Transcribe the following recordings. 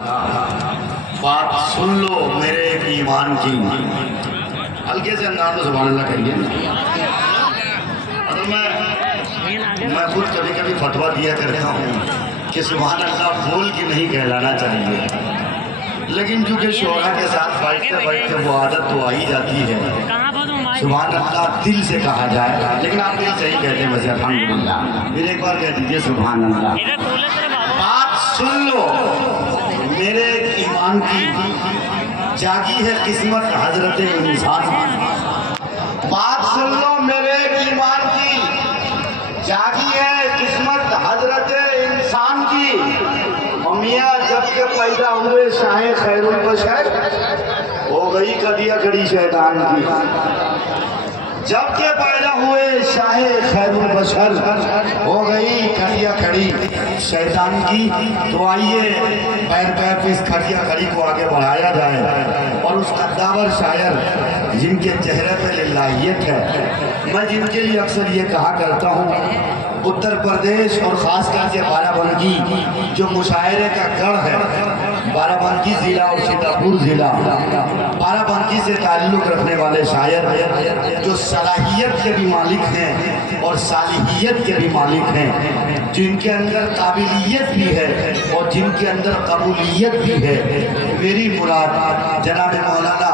بات سن لو میرے ایمان کی، ہلکے سے انداز میں سبحان اللہ کہیے۔ اصل میں خود کبھی کبھی فتویٰ دیا کرتا ہوں کہ سبحان اللہ بول کے نہیں کہلانا چاہیے، لیکن چونکہ شعراء کے ساتھ بیٹھتے بیٹھتے وہ عادت تو آ ہی جاتی ہے سبحان اللہ دل سے کہا جائے، لیکن آپ دل سے ہی کہتے ہیں ویسے الحمدللہ۔ پھر ایک بار کہہ دیجیے سبحان اللہ۔ بات سن لو میرے ایمان کی، جاگی ہے قسمت حضرت انسان۔ بات سن لو میرے ایمان کی، جاگی ہے قسمت حضرت انسان کی۔ میاں جب کے پیدا ہوئے شاہ خیر البشر، ہو گئی کدیا کڑی شیطان کی۔ جب کے پیدا ہوئے شاہ خیر البشر، ہو گئی کھڑیا کھڑی شیطان کی۔ تو آئیے پیر پیر پہ اس کھڑیا کھڑی کو آگے بڑھایا جائے، اور اس قداور شاعر جن کے چہرے پہ للہیت ہے، میں جن کے لیے اکثر یہ کہا کرتا ہوں اتر پردیش اور خاص کر کے بارہ بنکی جو مشاعرے کا گڑھ ہے، بارہ بنکی ضلع اور سیتاپور ضلع، بارہ بنکی سے تعلق رکھنے والے شاعر جو صلاحیت کے بھی مالک ہیں اور صالحیت کے بھی مالک ہیں، جن کے اندر قابلیت بھی ہے اور جن کے اندر قبولیت بھی ہے۔ میری مراد جناب مولانا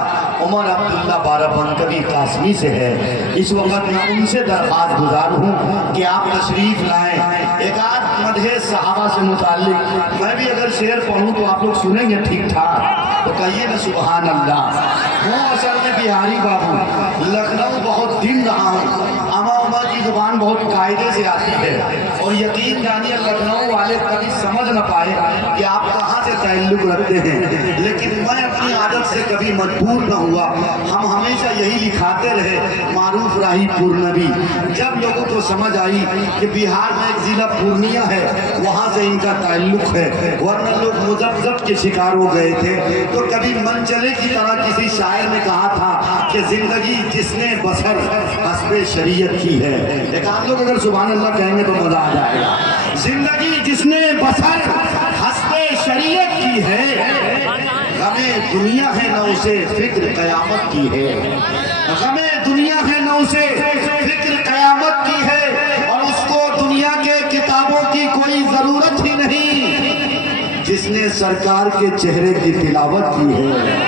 عمر عبداللہ بارہ بنکوی قاسمی سے ہے۔ اس وقت میں ان سے درخواست گزار ہوں کہ آپ تشریف لائیں، ایک آدھ مدح صحابہ سے متعلق میں بھی اگر شعر پڑھوں تو آپ لوگ سنیں گے ٹھیک ٹھاک، تو کہیے نا سبحان اللہ۔ ہوں اصل میں بہاری بابو، لکھنؤ بہت دن رہا ہوں، اما کی زبان بہت قاعدے سے آتی ہے، اور یقین جانیے لکھنؤ والے کبھی سمجھ نہ پائے کہ آپ کہاں سے تعلق رکھتے ہیں، لیکن میں اپنی عادت سے کبھی مجبور نہ ہوا۔ ہم ہمیشہ یہی لکھاتے رہے معروف راہی پورنوی۔ جب لوگوں کو سمجھ آئی کہ بہار میں ایک ضلع پورنیہ ہے، وہاں سے ان کا تعلق ہے، ورنہ لوگ مذبذب کے شکار ہو گئے تھے۔ تو کبھی منچلے کی طرح کسی شاعر نے کہا تھا کہ زندگی جس نے بسر حسب شریعت کی ہے۔ ایک آدھ لوگ اگر سبحان اللہ کہیں گے تو مزہ آ جائے گا۔ زندگی جس نے بسر حسب شریعت کی ہے، غمیں دنیا ہے نہ اسے فکر قیامت کی ہے۔ غمیں دنیا ہے نہ اسے فکر قیامت کی ہے، اور اس کو دنیا کے کتابوں کی کوئی ضرورت ہی نہیں جس نے سرکار کے چہرے کی تلاوت کی ہے۔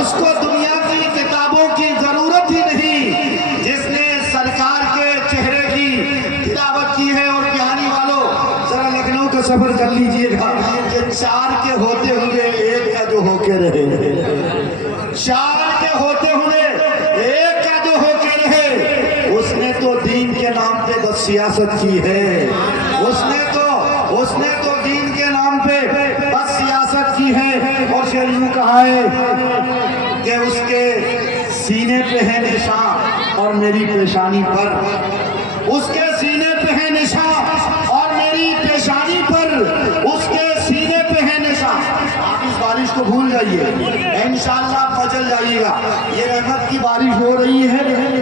اس کو دنیا کی کتابوں کی ضرورت ہی نہیں جس نے سرکار کے چہرے کی تلاوت کی ہے۔ اور بہانی والوں ذرا لکھنؤ کا سفر کر لیجئے گا کہ چار کے ہوتے ہوئے ایک کا جو ہو کے رہے، چار کے ہوتے ہوئے ایک کا جو ہو کے رہے، اس نے تو دین کے نام پہ بس سیاست کی ہے۔ اس نے تو دین کے نام پہ بس سیاست کی ہے۔ اور شعر یوں کہا ہے کہ اس کے سینے پہ ہے نشان اور میری پیشانی پر، اس کے سینے پہ ہے نشان اور میری پیشانی پر، اس کے سینے پہ ہے نشان۔ آپ اس بارش کو بھول جائیے، انشاءاللہ بچل جائیے گا۔ یہ رحمت کی بارش ہو رہی ہے،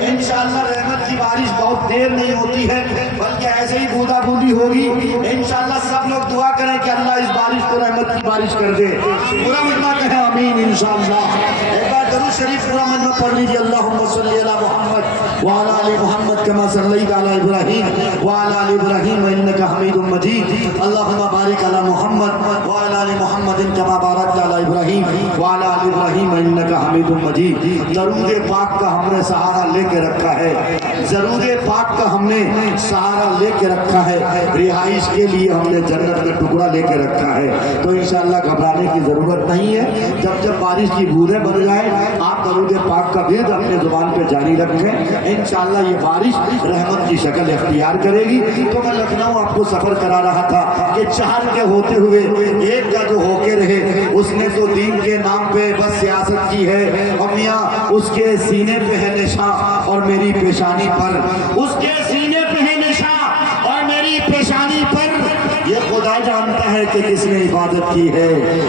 انشاءاللہ رحمت کی بارش بہت دیر نہیں ہوتی ہے، بلکہ ایسے ہی بوندہ بوندی ہوگی۔ انشاءاللہ سب لوگ دعا کریں کہ اللہ اس بارش کو رحمت کی بارش کر دے۔ پورا مجمع کہیں آمین انشاءاللہ۔ ایک بار درود شریف پورا مجمع پڑھ لیجیے، اللہم صلی علی محمد وعلی آل محمد کما صلیت علی ابراہیم وعلی آل ابراہیم انک حمید مجید، اللہم بارک علی محمد وعلی آل محمد کما بارکت علی ابراہیم وعلی آل ابراہیم انک حمید مجید۔ درود پاک کا ہم نے سہارا لے کے رکھا ہے، درود پاک کا ہم نے سہارا لے کے رکھا ہے، رہائش کے لیے ہم نے جنت کا ٹکڑا لے کے رکھا ہے۔ تو انشاءاللہ گھبرانے کی ضرورت نہیں ہے۔ جب بارش کی بوندیں بن جائیں آپ درود پاک کا ورد اپنے زبان پہ جاری رکھیں، انشاءاللہ یہ بارش رحمت کی شکل اختیار کرے گی۔ تو میں لکھنؤ آپ کو سفر کرا رہا تھا کہ چار کے ہوتے ہوئے ایک کا جو ہو کے رہے، اس نے تو دین کے نام پہ بس سیاست کی ہے، اور میاں اس کے سینے پہ ہے نشان اور میری پیشانی پر، اس کے سینے پہ ہے نشان اور میری پیشانی پر۔ یہ خدا جانتا ہے کہ کس نے عبادت کی ہے،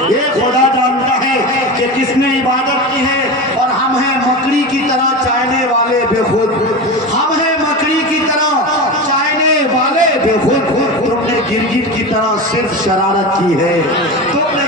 یہ خدا جانتا ہے کہ کس نے عبادت کی ہے۔ اور ہم ہیں مکڑی کی طرح چاہنے والے بے خود، ہم ہیں مکڑی کی طرح چاہنے والے بے خود۔ تم نے گرگٹ کی طرح صرف شرارت کی ہے، تم نے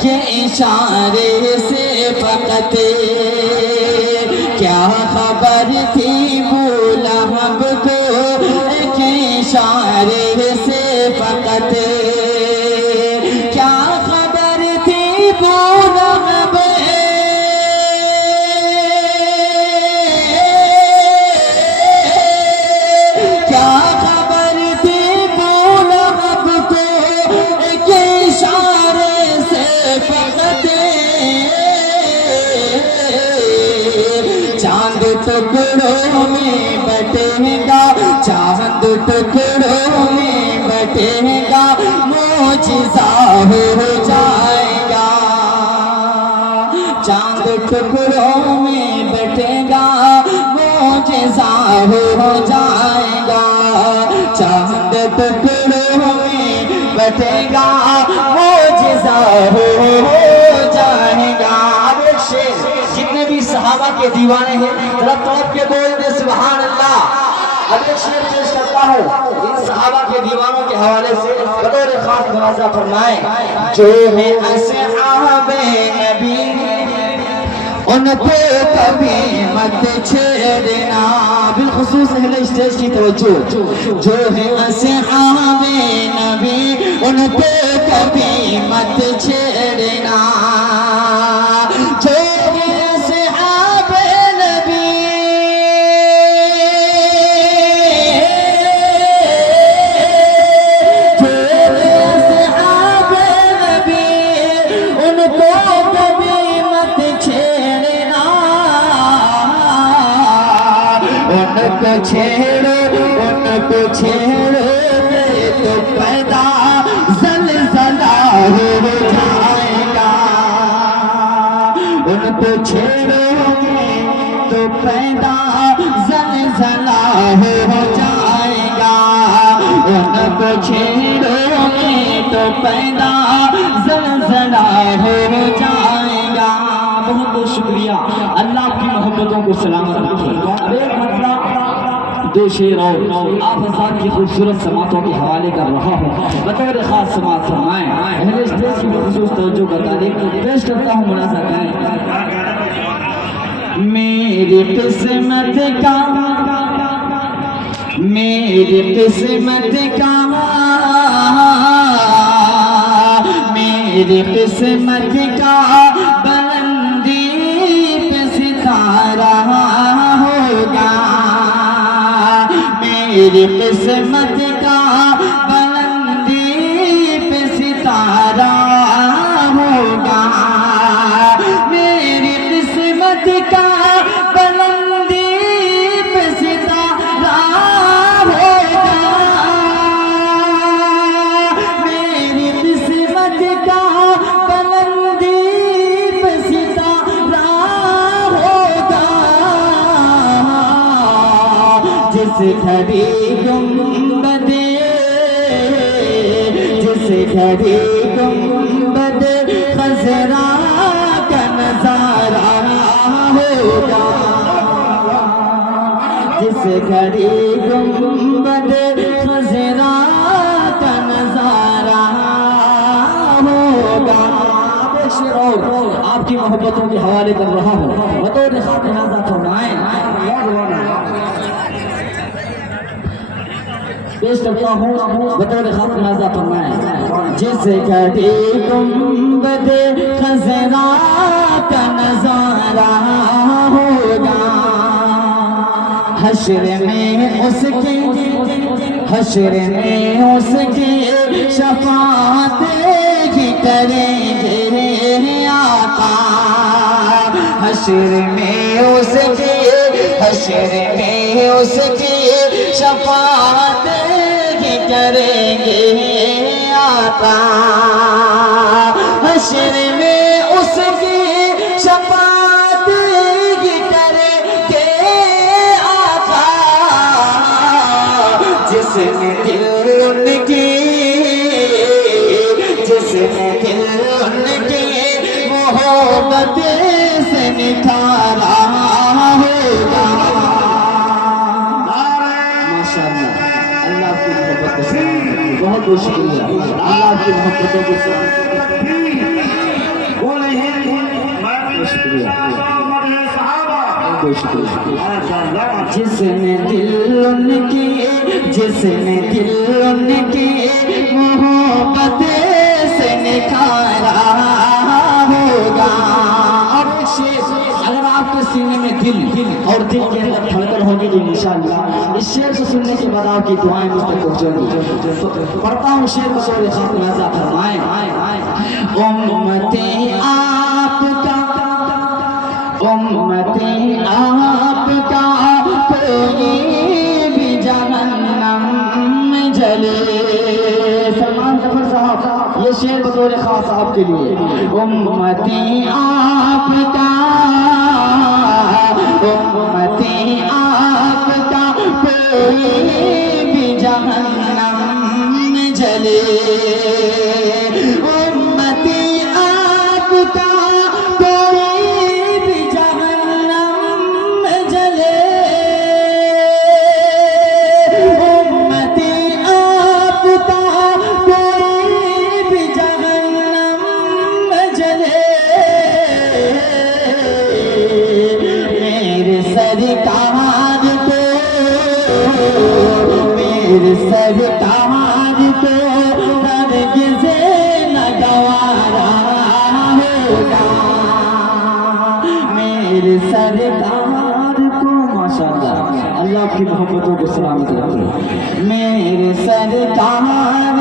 کہ اشارے سے فقط کیا خبر تھی بولہب کو کہ اشارے سے فقط کیا خبر تھی بولہب کیا خبر تھی بولہب کو کہ اشارے سے فقط چاند ٹکڑوں میں بٹے گا چاند ٹکڑوں میں بٹے گا معجزہ ہو جائے گا چاند ٹکڑوں میں بٹے گا معجزہ ہو جائے گا چاند ٹکڑوں میں بٹے گا معجزہ ہو جائے گا جتنے بھی صحابہ کے دیوانے ہیں ذرا توڑ کے بول دے سبحان اللہ اب ایک شعر پیش کرتا ہوں ان صحابہ کے دیوانوں کے حوالے سے بطور خاص نوازہ فرمائیں جو ہے اصحاب نبی ان کو کبھی مت چھیڑنا بالخصوص اہل اسٹیج کی توجہ جو ہے اصحاب نبی ان کو کبھی مت چھیڑنا جو ہے اصحاب نبی جو ہے اصحاب نبی ان کو کبھی مت چھیڑنا ان کو چھیڑو تو پیدا زلزلہ ہو جائے گا ان کو چھیڑو تو پیدا زلزلہ ہو جائے گا ان کو چھیڑو تو پیدا زلزلہ ہو جائے گا بہت بہت شکریہ اللہ آپ کی محبتوں کو سلامت رکھے اب ایک مرتبہ دو شعر اور آپ حضرات کی خوبصورت سماعتوں کے حوالے کر رہا ہوں بطور خاص سماعت فرمائیں اہل اسٹیج کی خصوص توجہ بتا دیں پیش کرتا ہوں ملازہ کریں میری قسمت کا میری قسمت کا میری قسمت کا بلندی پہ ستارہ ہوگا میری قسمت کا بلندی پہ ستارہ ہوگا میری قسمت کا بلندی پہ ستارہ ہوگا میری قسمت کا بلندی پہ ستارہ ہوگا جس گھڑی گنبد خضرا کا نظارہ ہوگا جس گھڑی گنبد خضرا کا نظارہ ہوگا آپ کی محبتوں کے حوالے کر رہا ہوں بطور خاص لہذا فرمائیں پیش کرتا ہوں بطور خاص لہذا فرمائیں جس گھڑی گنبد خضرا کا نظارہ ہوگا حشر میں اس کی شفاعت ہی کریں گے آقا حشر میں اس کی شفاعت ہی کریں گے آقا حشر میں اس کی شفاعت ہی کریں گے آقا جس نے دل ان کی محبت سے نکھارا ہوگا ماشاءاللہ اللہ کی محبت کو سلام بہت بہت شکریہ اللہ کی محبتوں کو سلام بہت شکریہ. جس نے دل ان کی محبت سے نکھارا ہوگا. اور ایک شعر اگر آپ کے سینے میں دل اور دل کے اندر دھڑکن ہوگی تو انشاءاللہ اس شعر کو سننے کے بعد آپ کی دعائیں مجھ تک پہنچیں گی. تو پڑھتا ہوں شعر کو سورہ خاص ملاحظہ فرمائیں. امتی آپ کا کوئی بھی جہنم میں جلے. سلمان ظفر صاحب یہ شعر بطور خاص آپ کے لیے. امتی آپ کا کوئی بھی جہنم میں جلے. امتی آپ کا کوئی بھی جہنم میں جلے. امتی آپ کا کوئی بھی جہنم میں جلے. میرے سرکار کو ہرگز نہ گوارا ہوگا. میرے سرکار کو ماشاءاللہ اللہ کی محبتوں کو سلامت رکھے. میرے سرکار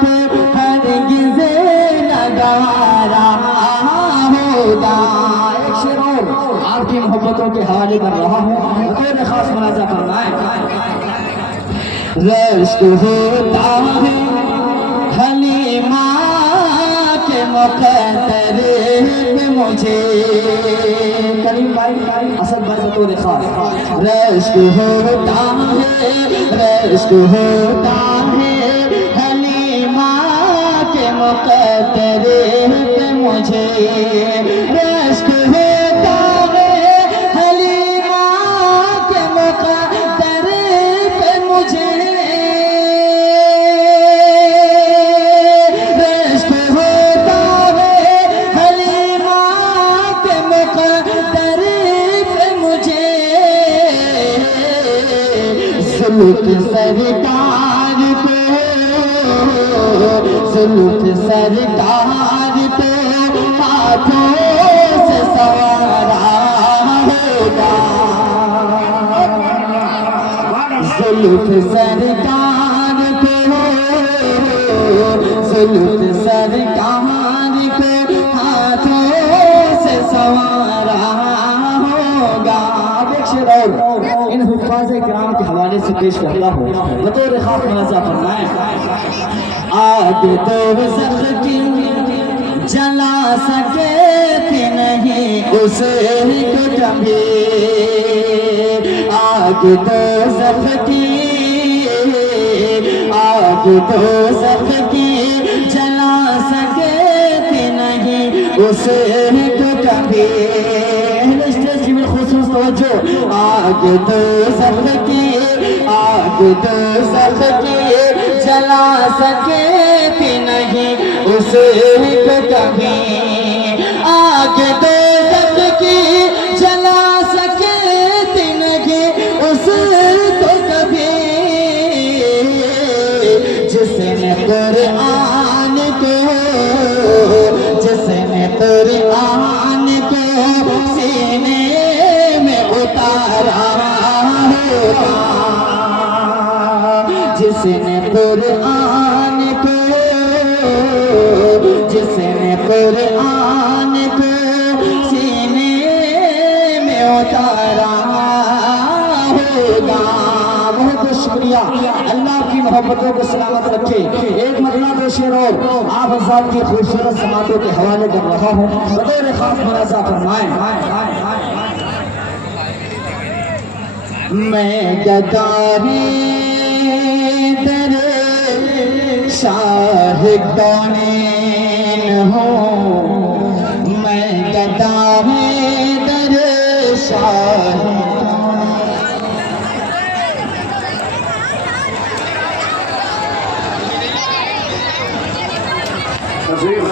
کو ہرگز نہ گوارا ہوگا. ایک شعر اور آپ کی محبتوں کے حوالے کر رہا ہوں. بطور خاص ملاحظہ کرنا ہے. رشک ہوتا ہے حلیمہ کے مقدر میں مجھے. کریم بھائی اصل بھائی بطور خاص. رشک ہوتا ہے حلیمہ کے مقدر میں مجھے. رشک ہوتا ہے حلیمہ کے مقدر پہ مجھے. رشک ہوتا ہے حلیمہ کے مقدر پہ مجھے. زلف سرکار کو ہاتھوں سے سوارا ہوگا. زلف سرکار کو ہاتھوں سے سوارا ہوگا. ان حفاظ کرام کے حوالے سے پیش کرتا ہوں. بطور خاص ملاحظہ فرمائیں. آگ دوزخ کی جلا سکے نہیں اسے کو کبھی. آگ دوزخ کی جلا سکے نہیں اسے کو کبھی. اسٹیج میں خصوص توجہ. آگ دوزخ کی جلا سکے نہیں اسے کو کبھی. آگ دوزخ کی جلا سکے نہیں اسے کو کبھی. جس نے قرآن کو سینے میں اتارا ہوگا. جس نے قرآن کو سینے میں اتارا ہوگا. بہت شکریہ. اللہ کی محبتوں کو سلامت رکھے. ایک مطلب دو شعر اور آپ حضرات کی خوبصورت سماعتوں کے حوالے کر رہا ہوں. بطور خاص ملاحظہ فرمائیں. میں گداری تیرے شاہ کونین ہوں. میں گداری تیرے شاہ تشریف